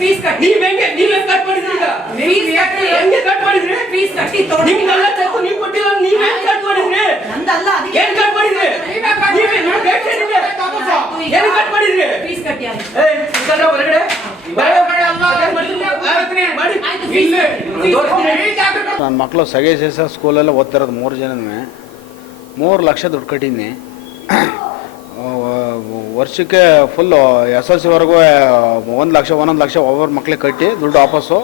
Fees ಕಟ್ಟಿ ನೀವೇ cut ಮಾಡಿದ್ರಿ ಹೆಂಗೆ ಕಟ್ ಮಾಡಿದ್ರಿ ಫೀಸ್ ಕಟ್ಟಿ ನಿಮ್ಗೆಲ್ಲ ಚೆಕ್ ನೀವು ಕೊಟ್ಟಿಲ್ಲ ನೀವೇ ಕಟ್ ಮಾಡಿದ್ರಿ ನಂದಲ್ಲ ಅದಕ್ಕೆ ಏನ್ ಕಟ್ ಮಾಡಿದ್ರಿ ಏನು ಕಟ್ ಮಾಡಿದ್ರಿ ಫೀಸ್ ಕಟ್ಟಿ ಅಂತ ಹೊರಗಡೆ ನನ್ನ ಮಕ್ಕಳು ಸಗೆ ಸೇಸ ಸ್ಕೂಲಲ್ಲಿ ಓದ್ತಿರೋದು 3 ಜನನೇ 3 ಲಕ್ಷ ದುಡ್ಡು ಕಟ್ಟಿದ್ದೀನಿ. ವರ್ಷಕ್ಕೆ ಫುಲ್ಲು SLC-ವರೆಗೂ 1 ಲಕ್ಷ 1 ಲಕ್ಷ ಒಬ್ಬರು ಮಕ್ಳಿಗೆ ಕಟ್ಟಿ ದುಡ್ಡು ವಾಪಸ್ಸು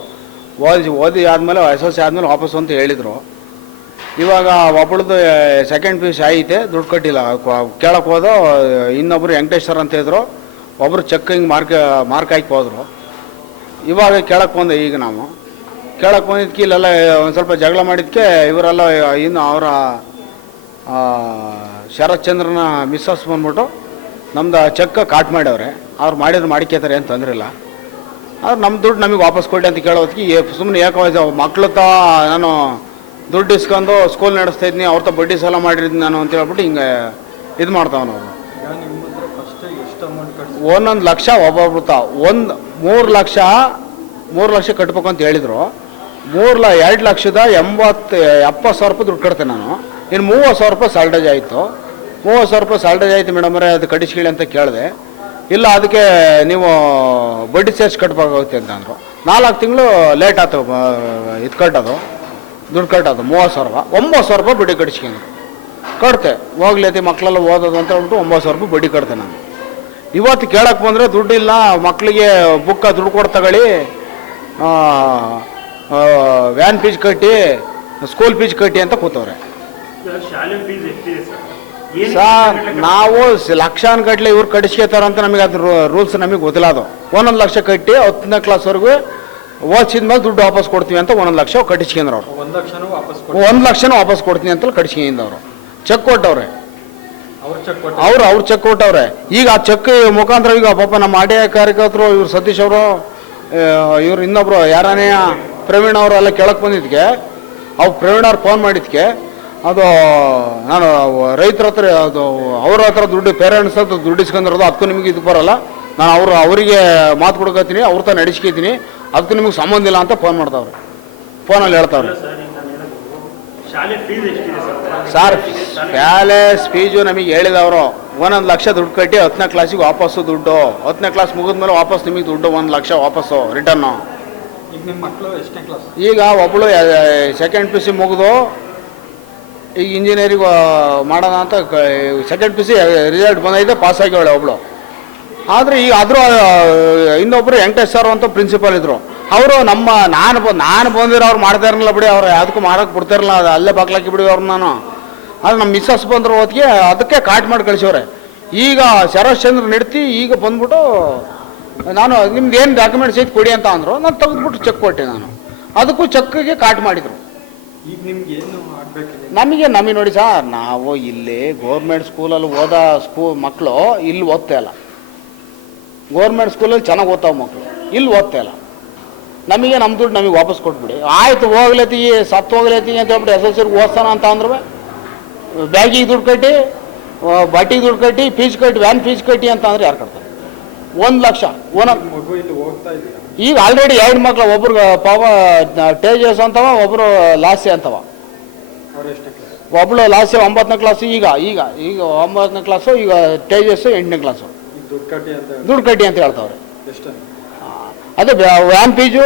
ಓದಿ ಆದಮೇಲೆ SLC ಆದಮೇಲೆ ವಾಪಸ್ಸು ಅಂತ ಹೇಳಿದರು. ಇವಾಗ ಒಬ್ಬಳದು ಸೆಕೆಂಡ್ PUC ಐತೆ, ದುಡ್ಡು ಕಟ್ಟಿಲ್ಲ. ಕೇಳಕ್ಕೆ ಹೋದೋ ಇನ್ನೊಬ್ಬರು ವೆಂಕಟೇಶ್ವರ್ ಅಂತ ಇದ್ರು, ಒಬ್ಬರು ಚೆಕ್ ಹಿಂಗೆ ಮಾರ್ಕ್ ಹಾಕಿ ಹೋದರು. ಇವಾಗ ಕೇಳಕ್ಕೆ ಬಂದೆ. ಈಗ ನಾವು ಕೇಳಕ್ಕೆ ಬಂದಿದ್ದಕ್ಕೆ ಇಲ್ಲೆಲ್ಲ ಒಂದು ಸ್ವಲ್ಪ ಜಗಳ ಮಾಡಿದ್ದಕ್ಕೆ ಇವರೆಲ್ಲ ಇನ್ನು ಅವರ ಶರತ್ ಚಂದ್ರನ ಮಿಸ್ಸಸ್ ಬಂದ್ಬಿಟ್ಟು ನಮ್ದು ಚೆಕ್ ಕಾಟ್ ಮಾಡ್ಯವ್ರೆ. ಅವ್ರು ಮಾಡಿದ್ರು ಮಾಡಿಕೇತಾರೆ ಏನು ತೊಂದರೆ ಇಲ್ಲ. ಆದ್ರೆ ನಮ್ಮ ದುಡ್ಡು ನಮಗೆ ವಾಪಸ್ ಕೊಡಿ ಅಂತ ಕೇಳೋದಕ್ಕೆ ಸುಮ್ಮನೆ ಯಾಕೆ ಮಕ್ಳು ನಾನು ದುಡ್ಡು ಇಸ್ಕೊಂಡು ಸ್ಕೂಲ್ ನಡೆಸ್ತಾ ಇದ್ದೀನಿ, ಅವ್ರ ಬಡ್ಡಿ ಸಾಲ ಮಾಡಿದ್ದೀನಿ ನಾನು ಅಂತ ಹೇಳ್ಬಿಟ್ಟು ಹಿಂಗೆ ಇದು ಮಾಡ್ತಾವನು ಅವರು. 1 ಲಕ್ಷ ಒಬ್ಬೊಬ್ರು 3 ಲಕ್ಷ ಕಟ್ಬೇಕು ಅಂತ ಹೇಳಿದರು. 2,70,000 ರೂಪಾಯಿ ದುಡ್ಡು ಕಟ್ತೇನೆ ನಾನು. ಇನ್ನು 30,000 ರೂಪಾಯಿ ಸಾಲ್ಟೇಜ್ ಆಯಿತು. 30,000 ರೂಪಾಯಿ ಸಾಲ್ಟೇಜ್ ಆಯಿತು ಮೇಡಮರೇ, ಅದು ಕಡಿಸ್ಕೇಳಿ ಅಂತ ಕೇಳಿದೆ. ಇಲ್ಲ ಅದಕ್ಕೆ ನೀವು ಬಡ್ಡಿ ಸೇರಿಸಿ ಕಟ್ಬೇಕಾಗುತ್ತೆ ಅಂತ ಅಂದರು. 4 ತಿಂಗಳು ಲೇಟ್ ಆಯ್ತು ಇದು ಕಟ್ಟೋದು, ದುಡ್ಡು ಕಟ್ಟೋದು 30,000 ರೂಪಾಯಿ. 9,000 ರೂಪಾಯಿ ಬಡ್ಡಿ ಕಡಿಸ್ಕೊಂಡು ಕಟ್ತೆ. ಹೋಗ್ಲೈತಿ ಮಕ್ಕಳೆಲ್ಲ ಓದೋದು ಅಂತ ಹೇಳ್ಬಿಟ್ಟು 9,000 ರೂಪಾಯಿ ಬಡ್ಡಿ ಕಟ್ತೆ ನಾನು. ಇವತ್ತು ಕೇಳಕ್ಕೆ ಬಂದರೆ ದುಡ್ಡಿಲ್ಲ, ಮಕ್ಕಳಿಗೆ ಬುಕ್ಕ ದುಡ್ಡು ಕೊಟ್ಟು ತಗೊಳ್ಳಿ, ವ್ಯಾನ್ ಫೀಸ್ ಕಟ್ಟಿ, ಸ್ಕೂಲ್ ಫೀಸ್ ಕಟ್ಟಿ ಅಂತ ಕೂತವ್ರೆ. ಸರ್ ನಾವು ಲಕ್ಷಾನುಗಟ್ಟಲೆ ಇವ್ರು ಕಡಿಸ್ಕೊತಾರಂತ ನಮಗೆ ಅದ್ರ ರೂಲ್ಸ್ ನಮಗೆ ಗೊತ್ತಿಲ್ಲ. ಅದು 1 ಲಕ್ಷ ಕಟ್ಟಿ 10ನೇ ಕ್ಲಾಸ್ವರೆಗೂ ಓದಿಸಿದ್ಮೇಲೆ ದುಡ್ಡು ವಾಪಸ್ ಕೊಡ್ತೀವಿ ಅಂತ 1 ಲಕ್ಷ ಕಟ್ಟಿಸ್ಕೊಂಡ್ರು ಅವ್ರು. 1 ಲಕ್ಷನೂ ವಾಪಸ್ ಕೊಡ್ತೀನಿ ಅಂತ ಕಟ್ಟಿಸ್ಕೊಂಡಿದ್ದವ್ರು. ಚೆಕ್ ಕೊಟ್ಟವ್ರೆ ಅವ್ರು ಚೆಕ್ ಕೊಟ್ಟವ್ರೆ. ಈಗ ಆ ಚೆಕ್ ಮುಖಾಂತರ ಈಗ ಪಾಪ ನಮ್ಮ ಆಡಿಯ ಕಾರ್ಯಕರ್ತರು ಇವ್ರು ಸತೀಶ್ ಅವರು, ಇವ್ರು ಇನ್ನೊಬ್ರು ಯಾರನೇ ಪ್ರವೀಣ್ ಅವರು ಎಲ್ಲ ಕೇಳಕ್ಕೆ ಬಂದಿದ್ದಕ್ಕೆ ಪ್ರವೀಣ್ ಅವ್ರು ಫೋನ್ ಮಾಡಿದ್ದಕ್ಕೆ ಅದು ನಾನು ರೈತರ ಹತ್ರ ಅದು ಅವ್ರ ಹತ್ರ ದುಡ್ಡು ಪೇರೆಂಟ್ಸ್ ಹತ್ರ ದುಡ್ಡು ಇಸ್ಕೊಂಡಿರೋದು, ಅದಕ್ಕೂ ನಿಮಗೆ ಇದು ಬರೋಲ್ಲ, ನಾನು ಅವರಿಗೆ ಮಾತು ಕೊಡ್ಕೊತೀನಿ, ಅವ್ರ ತ ನಡೆಸ್ಕೊತೀನಿ, ಅದಕ್ಕೂ ನಿಮಗೆ ಸಂಬಂಧ ಇಲ್ಲ ಅಂತ ಫೋನ್ ಮಾಡ್ತಾವ್ರೆ. ಫೋನಲ್ಲಿ ಹೇಳ್ತಾವ್ರೆ. ಸರ್ ಪ್ಯಾಲೇಸ್ ಫೀಸು ನಮಗೆ ಹೇಳಿದವರು 1 ಲಕ್ಷ ದುಡ್ಡು ಕಟ್ಟಿ 10ನೇ ಕ್ಲಾಸಿಗೆ ವಾಪಸ್ಸು ದುಡ್ಡು, 10ನೇ ಕ್ಲಾಸ್ ಮುಗಿದ್ಮೇಲೆ ವಾಪಸ್ ನಿಮಗೆ ದುಡ್ಡು 1 ಲಕ್ಷ ವಾಪಸ್ಸು ರಿಟರ್ನು. ಈಗ ಒಬ್ಬಳು ಸೆಕೆಂಡ್ PUC ಮುಗಿದು ಈಗ ಇಂಜಿನಿಯರಿಂಗ್ ಮಾಡೋಣ ಅಂತ ಸೆಕೆಂಡ್ PUC ರಿಸಲ್ಟ್ ಬಂದೈತೆ, ಪಾಸ್ ಆಗ್ಯವಳೆ ಒಬ್ಬಳು. ಆದರೆ ಈಗ ಆದರೂ ಇನ್ನೊಬ್ಬರು ವೆಂಕಟೇಶ್ವರ್ ಅಂತ ಪ್ರಿನ್ಸಿಪಾಲ್ ಇದ್ದರು. ಅವರು ನಾನು ಬಂದಿರೋ ಅವ್ರು ಮಾಡ್ತಾ ಇರಲಿಲ್ಲ ಬಿಡಿ, ಅವ್ರು ಯಾವುದಕ್ಕೂ ಮಾಡೋಕ್ಕೆ ಬಿಡ್ತಾಯಿರಲಿಲ್ಲ, ಅದು ಅಲ್ಲೇ ಬಾಗ್ಲಾಕಿ ಬಿಡಿ ಅವ್ರು. ನಾನು ಆದರೆ ನಮ್ಮ ಮಿಸ್ಸಸ್ ಬಂದರು ಹೊತ್ತಿಗೆ ಅದಕ್ಕೆ ಕಾಟ್ ಮಾಡಿ ಕಳಿಸೋರೆ. ಈಗ ಶರತ್ ಚಂದ್ರ ನಡ್ತಿ ಈಗ ಬಂದ್ಬಿಟ್ಟು ನಾನು ನಿಮ್ದು ಏನು ಡಾಕ್ಯುಮೆಂಟ್ಸ್ ಐತೆ ಕೊಡಿ ಅಂತ ಅಂದರು. ನಾನು ತೆಗೆದ್ಬಿಟ್ಟು ಚೆಕ್ ಕೊಟ್ಟೆ ನಾನು. ಅದಕ್ಕೂ ಚೆಕ್ಗೆ ಕಾಟ್ ಮಾಡಿದರು. ನಮಗೆ ನೋಡಿ ಸರ್, ನಾವು ಇಲ್ಲಿ ಗೌರ್ಮೆಂಟ್ ಸ್ಕೂಲಲ್ಲಿ ಮಕ್ಕಳು ಇಲ್ಲಿ ಓದ್ತಾ ಇಲ್ಲ. ಗೌರ್ಮೆಂಟ್ ಸ್ಕೂಲಲ್ಲಿ ಚೆನ್ನಾಗಿ ಓದ್ತಾವೆ ಮಕ್ಕಳು, ಇಲ್ಲಿ ಓದ್ತಾ ಇಲ್ಲ. ನಮಗೆ ನಮ್ಮ ದುಡ್ಡು ನಮಗೆ ವಾಪಸ್ ಕೊಟ್ಬಿಡಿ. ಆಯಿತು ಹೋಗ್ಲತ್ತಿ ಸತ್ತು ಹೋಗ್ಲತ್ತಿ ಅಂತ ಹೇಳ್ಬಿಟ್ಟು SLC ಓದ್ತಾನ ಅಂತ ಅಂದ್ರೆ ಬ್ಯಾಗಿಗೆ ದುಡ್ಡು ಕಟ್ಟಿ, ಬಟ್ಟೆಗೆ ದುಡ್ಡು ಕಟ್ಟಿ, ಫೀಸ್ ಕಟ್ಟಿ, ವ್ಯಾನ್ ಫೀಸ್ ಕಟ್ಟಿ ಅಂತ ಅಂದ್ರೆ ಯಾರು ಕಟ್ತಾರೆ? 1 ಲಕ್ಷ. ಈಗ ಆಲ್ರೆಡಿ 2 ಮಕ್ಳು, ಒಬ್ರು ಪಾಪ ತೇಜಸ್ ಅಂತವ, ಒಬ್ಬರು ಲಾಸ್ಯ ಅಂತವ. ಒಬ್ಳು ಲಾಸ್ಯ 9ನೇ ಕ್ಲಾಸು, ಈಗ 9ನೇ ಕ್ಲಾಸು, ಈಗ ತೇಜಸ್ಸು 8ನೇ ಕ್ಲಾಸು. ದುಡ್ಡು ಕಟ್ಟಿ ಅಂತ ಹೇಳ್ತಾವ್ರೆ. ಅದೇ ವ್ಯಾನ್ ಫೀಸು,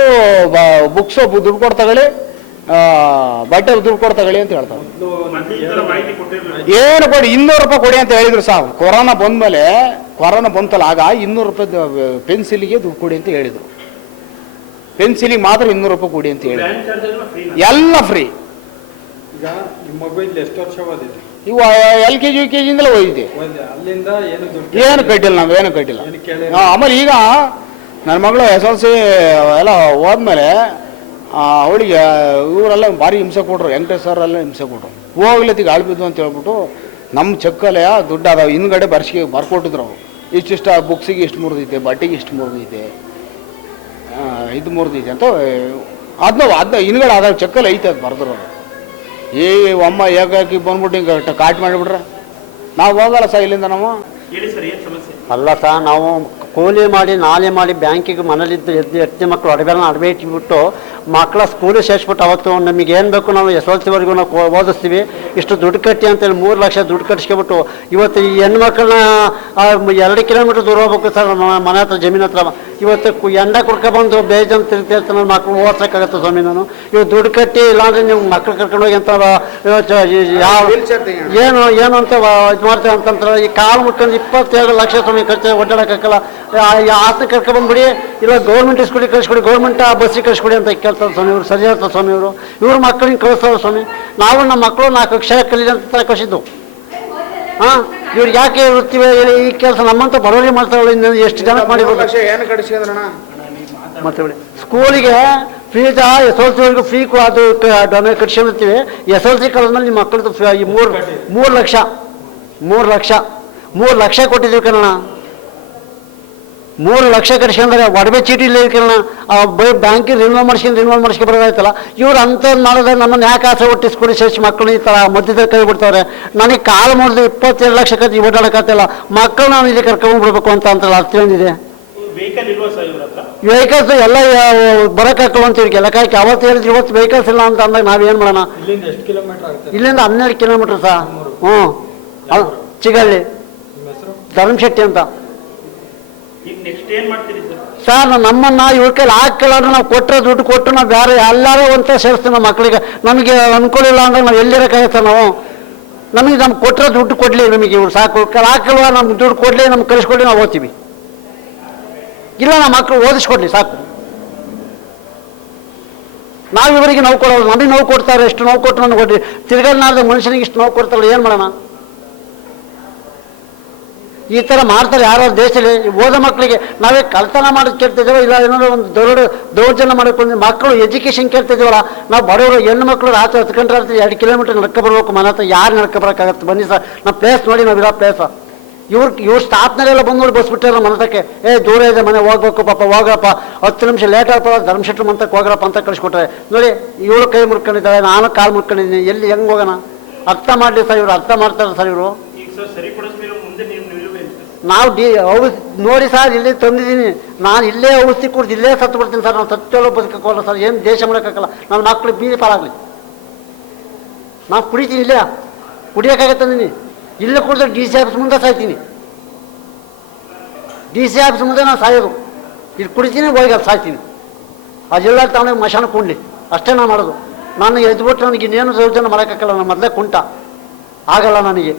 ಬುಕ್ಸು ದುಡ್ಡು ಕೊಟ್ಟು ತಗೊಳ್ಳಿ, ಬಟ್ಟೆ ದುಡ್ಡು ಕೊಟ್ಟು ತಗೊಳ್ಳಿ ಅಂತ ಹೇಳ್ತಾರೆ. ಏನು ಕೊಡಿ, 200 ರೂಪಾಯಿ ಕೊಡಿ ಅಂತ ಹೇಳಿದ್ರು ಸಾರ್. ಕೊರೋನಾ ಬಂತಲ್ಲ, ಆಗ 200 ರೂಪಾಯಿ ಪೆನ್ಸಿಲಿಗೆ ದುಡ್ಡು ಕೊಡಿ ಅಂತ ಹೇಳಿದರು. ಪೆನ್ಸಿಲಿಗೆ ಮಾತ್ರ 200 ರೂಪಾಯಿ ಕೊಡಿ ಅಂತ ಹೇಳಿದ್ರು. ಎಲ್ಲ ಫ್ರೀ. ಇವು LKG UKG ಇಂದಲೇ ಹೋಗಿದ್ದೆ, ಏನು ಕಟ್ಟಿಲ್ಲ, ನಾವೇನು ಕಟ್ಟಿಲ್ಲ. ಆಮೇಲೆ ಈಗ ನನ್ನ ಮಗಳು SLC ಎಲ್ಲ ಹೋದ್ಮೇಲೆ ಅವಳಿಗೆ ಇವರೆಲ್ಲ ಭಾರಿ ಹಿಂಸೆ ಕೊಟ್ರು, ವೆಂಕಟೇಶ್ವರ ಎಲ್ಲ ಹಿಂಸೆ ಕೊಟ್ಟರು. ಹೋಗ್ಲತ್ತಿಗೆ ಆಳ್ಬಿದ್ದು ಅಂತ ಹೇಳ್ಬಿಟ್ಟು ನಮ್ಮ ಚೆಕ್ಕಲ್ಲೇ ದುಡ್ಡು ಅದಾವೆ ಹಿಂದ್ಗಡೆ ಬರ್ಕೊಟ್ಟಿದ್ರು. ಅವು ಇಷ್ಟಿಷ್ಟ ಬುಕ್ಸಿಗೆ ಇಷ್ಟು ಮುರಿದೈತೆ, ಬಟ್ಟೆಗೆ ಇಷ್ಟು ಮುರಿದೈತೆ, ಇದು ಮುರಿದೈತೆ ಅಂತ ಅದನ್ನ ಹಿಂದ್ಗಡೆ ಅದಾವ ಚೆಕ್ಕಲ್ಲಿ ಐತೆ, ಅದು ಬರೆದ್ರು. ಅಮ್ಮ ಏಕಾಕಿ ಬಂದ್ಬಿಟ್ಟು ಹಿಂಗೆ ಕಾಟ್ ಮಾಡಿಬಿಟ್ರೆ ನಾವು ಹೋಗಲ್ಲ ಸರ್ ಇಲ್ಲಿಂದ. ನಾವು ಅಲ್ಲ ಸರ್, ನಾವು ಕೂಲಿ ಮಾಡಿ ನಾಲೆ ಮಾಡಿ ಬ್ಯಾಂಕಿಗೆ ಮನೇಲಿದ್ದು ಎತ್ತಿ ಮಕ್ಕಳು ಅಡವೆ ಇಟ್ಬಿಟ್ಟು ಮಕ್ಕಳ ಸ್ಕೂಲಿಗೆ ಸೇರಿಸ್ಬಿಟ್ಟು ಅವತ್ತು ನಮಗೆ ಏನು ಬೇಕು ನಾವು SLC ನಾವು ಓದಿಸ್ತೀವಿ, ಇಷ್ಟು ದುಡ್ಡು ಕಟ್ಟಿ ಅಂತೇಳಿ 3 ಲಕ್ಷ ದುಡ್ಡು ಕಟ್ಟಿಸ್ಕೊಬಿಟ್ಟು ಇವತ್ತು ಈ ಹೆಣ್ಮಕ್ಳನ್ನ 2 ಕಿಲೋಮೀಟ್ರ್ ದೂರ ಹೋಗ್ಬೇಕು ಸರ್ ಮನೆ ಹತ್ರ ಜಮೀನು ಹತ್ರ. ಇವತ್ತು ಎಂಡ ಕುಡ್ಕೊಬಂದು ಬೇಜನ್ ತಿರ್ತಿರ್ತಾನೆ ಮಕ್ಕಳು ಓದ್ಸೋಕ್ಕಾಗತ್ತೆ ಸ್ವಾಮಿ ನಾನು. ಇವತ್ತು ದುಡ್ಡು ಕಟ್ಟಿ ಇಲ್ಲಾಂದ್ರೆ ನೀವು ಮಕ್ಳು ಕರ್ಕೊಂಡೋಗಿ ಅಂತ ಯಾವ ಏನು ಅಂತ ಇದು ಮಾಡ್ತೇವೆ ಅಂತಂತಾರೆ. ಈ ಕಾಲು ಮುಟ್ಕೊಂಡು 22 ಲಕ್ಷ ಸ್ವಾಮಿ ಖರ್ಚು ಓಡಾಡೋಕ್ಕಾಗಲ್ಲ. ಆಸ್ತಿ ಕರ್ಕೊಂಡ್ಬಂದ್ಬಿಡಿ, ಇಲ್ಲ ಗೌರ್ಮೆಂಟ್ ಸ್ಕೂಲಿಗೆ ಕಳಿಸ್ಕೊಡಿ, ಗೌರ್ಮೆಂಟ್ ಬಸ್ಸಿಗೆ ಕಳಿಸ್ಕೊಡಿ ಅಂತ ಕೇಳ್ತಾರೆ ಸ್ವಾಮಿ ಇವರು. ಸರಿ ಹೇಳ್ತಾರೆ ಸ್ವಾಮಿ ಇವರು. ಇವ್ರ ಮಕ್ಕಳಿಗೆ ಕಳಿಸ್ತಾರೆ ಸ್ವಾಮಿ. ನಾವು ನಮ್ಮ ಮಕ್ಕಳು 4 ಅಕ್ಷರ ಕಲೀಲಿ ಅಂತ ಕಳಿಸಿದ್ದು. ಹಾಂ, ಇವ್ರಿಗೆ ಯಾಕೆ ಇರ್ತೀವಿ ಈ ಕೆಲಸ ನಮ್ಮಂತ ಬರೋರಿಗೆ ಮಾಡ್ತಾರಲ್ಲ, ಇನ್ನು ಎಷ್ಟು ಜನ ಮಾಡಿರ್ಬೋದು. ಮತ್ತೆ ಸ್ಕೂಲಿಗೆ ಫೀಸ್ SLC ಫ್ರೀ ಅದು ಡೊನೇ ಕಟ್ಸ್ಕೊಂಡಿರ್ತೀವಿ. SLC ಕಳೆದ್ಮೇಲೆ ನಿಮ್ಮ ಮಕ್ಕಳದ್ದು ಈ 3 ಲಕ್ಷ ಕೊಟ್ಟಿದ್ದೀವಿ ಕಣ. 3 ಲಕ್ಷ ಕಟ್ಸ್ಕೊಂಡ್ರೆ ಒಡವೆ ಚೀಟಿ ಇಲ್ಲ ಕಣ. ಬ್ಯಾಂಕಿಗೆ ರಿನ್ಯೂವಲ್ ಮಾಡಿಸ್ಕೊಂಡು ಬರೋದಾಯ್ತಲ್ಲ. ಇವ್ರು ಅಂಥದ್ದು ಮಾಡಿದ್ರೆ ನಮ್ಮನ್ನು ಯಾಕೆ ಆಸೆ ಒಟ್ಟು ಸ್ಕೂಲಿಗೆ ಸೇರಿಸಿ ಮಕ್ಕಳು ಈ ಥರ ಮಧ್ಯದಲ್ಲಿ ಕೈ ಬಿಡ್ತಾರೆ. ನನಗೆ ಕಾಲು ಮುರಿದು 22 ಲಕ್ಷ ಕಟ್ಟಿ ಓಡಾಡೋಕ್ಕಾಗ್ತಿಲ್ಲ. ಮಕ್ಕಳು ನಾವು ಇಲ್ಲಿ ಕರ್ಕೊಂಡ್ಬಿಡ್ಬೇಕು ಅಂತ ಅರ್ಥ ಏನಿದೆ. ವೆಹಿಕಲ್ಸ್ ಎಲ್ಲ ಬರೋಕ್ಕಾಗಲ್ಲ ಅಂತ ಇವ್ರಿಗೆ ಲೆಕ್ಕ ಅವತ್ತು ಹೇಳಿದ್ರು. ಇವತ್ತು ವೆಹಿಕಲ್ಸ್ ಇಲ್ಲ ಅಂತ ಅಂದಾಗ ನಾವೇನು ಮಾಡೋಣ? ಇಲ್ಲಿಂದ 12 ಕಿಲೋಮೀಟರ್ ಸಾ. ಹ್ಞೂ, ಚಿಗಳ್ಳಿ ಧರ್ಮಶೆಟ್ಟಿ ಅಂತ ಸರ್. ನಮ್ಮನ್ನ ಇವ್ರ ಕೈಲಿ ಹಾಕೊಳ್ಳೋದು ನಾವು ಕೊಟ್ಟರೆ ದುಡ್ಡು ಕೊಟ್ಟು ನಾವು ಬೇರೆ ಎಲ್ಲರೂ ಅಂತ ಸೇರಿಸ್ತೀವಿ ನಮ್ಮ ಮಕ್ಕಳಿಗೆ. ನಮಗೆ ಅನುಕೂಲ ಇಲ್ಲ ಅಂದ್ರೆ ನಾವು ಎಲ್ಲಿರೋಕ್ಕಾಗತ್ತೆ ನಾವು? ನಮಗೆ ಕೊಟ್ಟರೆ ದುಡ್ಡು ಕೊಡಲಿ, ನಮಗೆ ಇವ್ರು ಸಾಕು ಹಾಕಲ್ವ, ನಮ್ಗೆ ದುಡ್ಡು ಕೊಡಲಿ, ನಮ್ಗೆ ಕಳಿಸ್ಕೊಡ್ಲಿ, ನಾವು ಓದ್ತೀವಿ. ಇಲ್ಲ ನಮ್ಮ ಮಕ್ಕಳು ಓದಿಸ್ಕೊಡ್ಲಿ ಸಾಕು. ನಾವು ಇವರಿಗೆ ನೋವು ಕೊಡೋದು, ನಮಗೆ ನೋವು ಕೊಡ್ತಾರೆ. ಎಷ್ಟು ನೋವು ಕೊಟ್ಟು ನನಗೆ ಕೊಡ್ರಿ, ತಿರ್ಗಾಡಿನಾರ್ದ ಮನುಷ್ಯನಿಗೆ ಇಷ್ಟು ನೋವು ಕೊಡ್ತಾರಲ್ಲ, ಏನು ಮಾಡೋಣ? ಈ ಥರ ಮಾಡ್ತಾರೆ ಯಾರೋ ದೇಶದಲ್ಲಿ. ಓದೋ ಮಕ್ಕಳಿಗೆ ನಾವೇ ಕಳ್ತನ ಮಾಡೋದು ಕೇಳ್ತಿದ್ದೇವೆ, ಇಲ್ಲ ಏನಾದ್ರು ಒಂದು ದೌರ್ಜನ್ಯ ಮಾಡೋಕೆ ಮಕ್ಕಳು ಎಜುಕೇಷನ್ ಕೇಳ್ತಿದ್ದೀವಲ್ಲ. ನಾವು ಬಡವರು ಹೆಣ್ಣು ಮಕ್ಕಳು ರಾತ್ರಿ 10 ಗಂಟೆ ರಾತ್ರಿ 2 ಕಿಲೋಮೀಟರ್ ನಡ್ಕೊ ಬರ್ಬೇಕು ಮನೆ ಹತ್ರ. ಯಾರು ನಡ್ಕೊ ಬರೋಕ್ಕಾಗತ್ತೆ? ಬನ್ನಿ ಸರ್, ನಮ್ಮ ಪ್ಲೇಸ್ ನೋಡಿ, ನಾವಿರೋ ಪ್ಲೇಸ. ಇವ್ರು ಸ್ಟಾಫ್ನಲ್ಲೆಲ್ಲ ಬಂದು ನೋಡಿ ಬಸ್ ಬಿಟ್ಟಾರ ಮನತಕ್ಕೆ. ದೂರ ಇದೆ ಮನೆ, ಹೋಗ್ಬೇಕು ಪಾಪ, ಹೋಗಪ್ಪ 10 ನಿಮಿಷ ಲೇಟ್ ಆಗ್ತದ, ಧರ್ಮಶೆಟ್ರು ಮಂತಕ್ಕೆ ಹೋಗ್ರಪ್ಪ ಅಂತ ಕಳಿಸ್ಕೊಟ್ರೆ ನೋಡಿ. ಇವಳು ಕೈ ಮುರ್ಕೊಂಡಿದ್ದಾಳೆ, ನಾನು ಕಾಲು ಮುರ್ಕೊಂಡಿದ್ದೀನಿ. ಎಲ್ಲಿ ಹೆಂಗೆ ಹೋಗೋಣ? ಅರ್ಥ ಮಾಡಲಿ ಸರ್, ಇವರು ಅರ್ಥ ಮಾಡ್ತಾರೆ ಸರ್ ಇವರು. ನಾವು ನೋಡಿ ಸರ್, ಇಲ್ಲಿ ತಂದಿದ್ದೀನಿ ನಾನು, ಇಲ್ಲೇ ಔಷಧಿ ಕುಡ್ದು ಇಲ್ಲೇ ಸತ್ತು ಬಿಡ್ತೀನಿ ಸರ್. ನಾನು ಸತ್ತೋಲ್ಲ ಬದುಕೋಲ್ಲ ಸರ್. ಏನು ದೇಶ ಮಾಡೋಕ್ಕಾಗಲ್ಲ. ನನ್ನ ಮಕ್ಕಳು ಬೀದಿ ಪಾಲಾಗಲಿ. ನಾನು ಕುಡಿತೀನಿ, ಇಲ್ಲೇ ಕುಡಿಯೋಕ್ಕಾಗತ್ತಂದಿನಿ. ಇಲ್ಲೇ ಕುಡಿದ್ರೆ DC ಆಫೀಸ್ ಮುಂದೆ ಸಾಯ್ತೀನಿ. DC ಆಫೀಸ್ ಮುಂದೆ ನಾನು ಸಾಯೋದು. ಇಲ್ಲಿ ಕುಡಿತೀನಿ, ಹೋಗಿ ಅಲ್ಲಿ ಸಾಯ್ತೀನಿ. ಅದೆಲ್ಲ ತಾನೇ ಮಶಾನ ಕುಂಡ್ಲಿ, ಅಷ್ಟೇ ನಾನು ಮಾಡೋದು. ನಾನು ಎದ್ಬಿಟ್ಟು ನನಗೆ ಇನ್ನೇನು ದೌರ್ಜನ್ಯ ಮಾಡೋಕ್ಕಾಗಲ್ಲ. ನಾನು ಮೊದಲೇ ಕುಂಟ ಆಗಲ್ಲ ನನಗೆ.